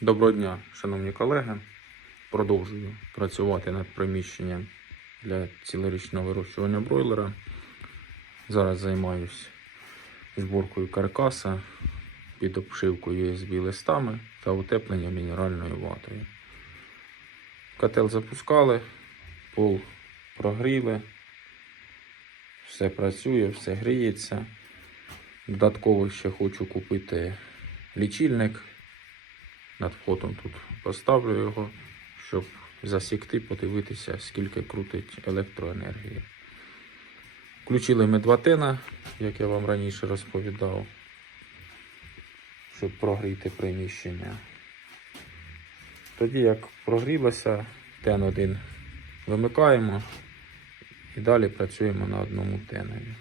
Доброго дня, шановні колеги. Продовжую працювати над приміщенням для цілорічного вирощування бройлера. Зараз займаюся зборкою каркаса під обшивкою USB листами та утепленням мінеральною ватою. Котел запускали, пол прогріли, все працює, все гріється. Додатково ще хочу купити лічильник. Над входом тут поставлю його, щоб засікти, подивитися, скільки крутить електроенергії. Включили ми два тена, як я вам раніше розповідав, щоб прогріти приміщення. Тоді, як прогрілося, тен 1 вимикаємо і далі працюємо на одному тенові.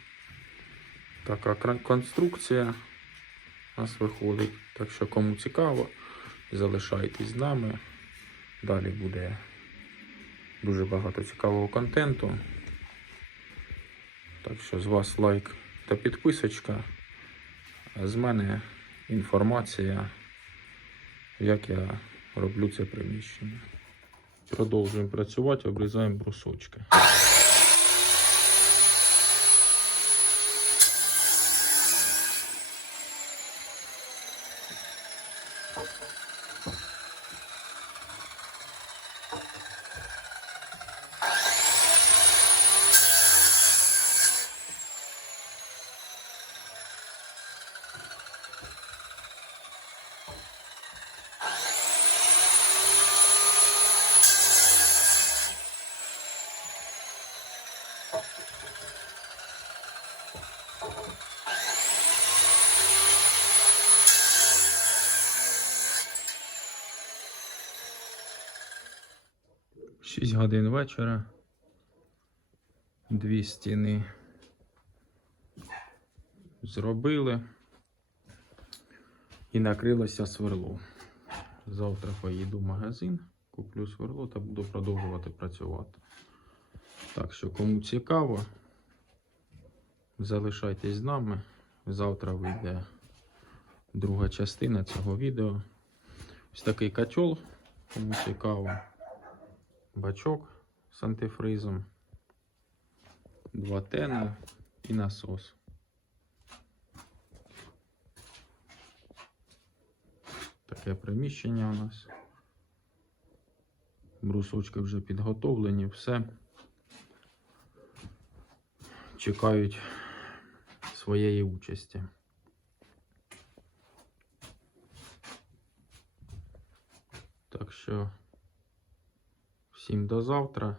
Така конструкція у нас виходить. Так що кому цікаво, залишайтесь з нами. Далі буде дуже багато цікавого контенту. Так що з вас лайк та підписочка. З мене інформація, як я роблю це приміщення. Продовжуємо працювати, обрізаємо брусочки. Шість годин вечора. Дві стіни зробили і накрилося сверло. Завтра поїду в магазин, куплю сверло та буду продовжувати працювати. Так що, кому цікаво, залишайтесь з нами. Завтра вийде друга частина цього відео. Ось такий котел, кому цікаво бачок з антифризом, два тена і насос. Таке приміщення у нас. Брусочки вже підготовлені, все. Чекають своєї участі. Так що Всім до завтра.